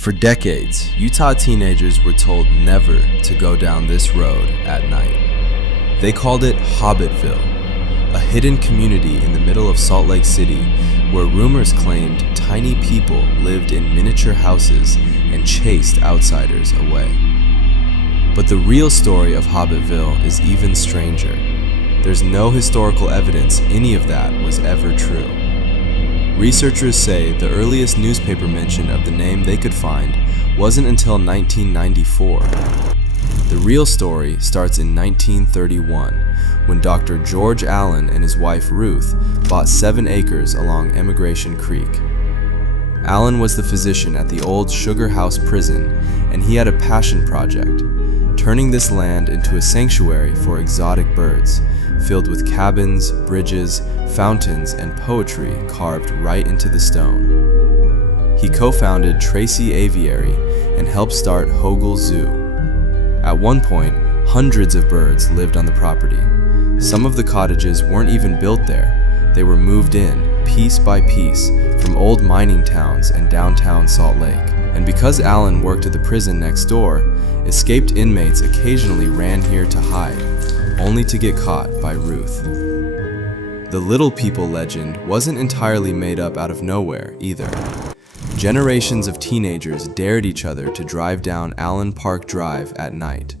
For decades, Utah teenagers were told never to go down this road at night. They called it Hobbitville, a hidden community in the middle of Salt Lake City where rumors claimed tiny people lived in miniature houses and chased outsiders away. But the real story of Hobbitville is even stranger. There's no historical evidence any of that was ever true. Researchers say the earliest newspaper mention of the name they could find wasn't until 1994. The real story starts in 1931, when Dr. George Allen and his wife Ruth bought 7 acres along Emigration Creek. Allen was the physician at the old Sugar House prison, and he had a passion project, turning this land into a sanctuary for exotic birds, filled with cabins, bridges, fountains, and poetry carved right into the stone. He co-founded Tracy Aviary and helped start Hogle Zoo. At one point, hundreds of birds lived on the property. Some of the cottages weren't even built there. They were moved in, piece by piece, from old mining towns and downtown Salt Lake. And because Allen worked at the prison next door, escaped inmates occasionally ran here to hide, only to get caught by Ruth. The Little People legend wasn't entirely made up out of nowhere either. Generations of teenagers dared each other to drive down Allen Park Drive at night,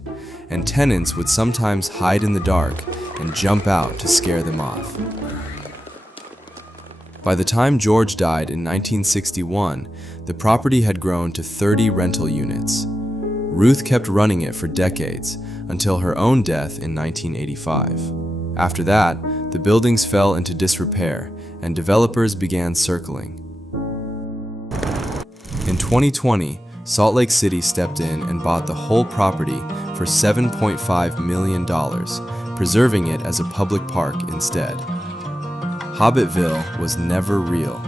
and tenants would sometimes hide in the dark and jump out to scare them off. By the time George died in 1961, the property had grown to 30 rental units. Ruth kept running it for decades, until her own death in 1985. After that, the buildings fell into disrepair, and developers began circling. In 2020, Salt Lake City stepped in and bought the whole property for $7.5 million, preserving it as a public park instead. Hobbitville was never real,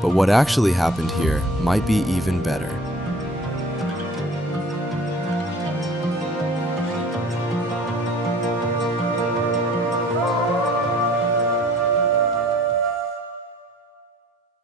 but what actually happened here might be even better.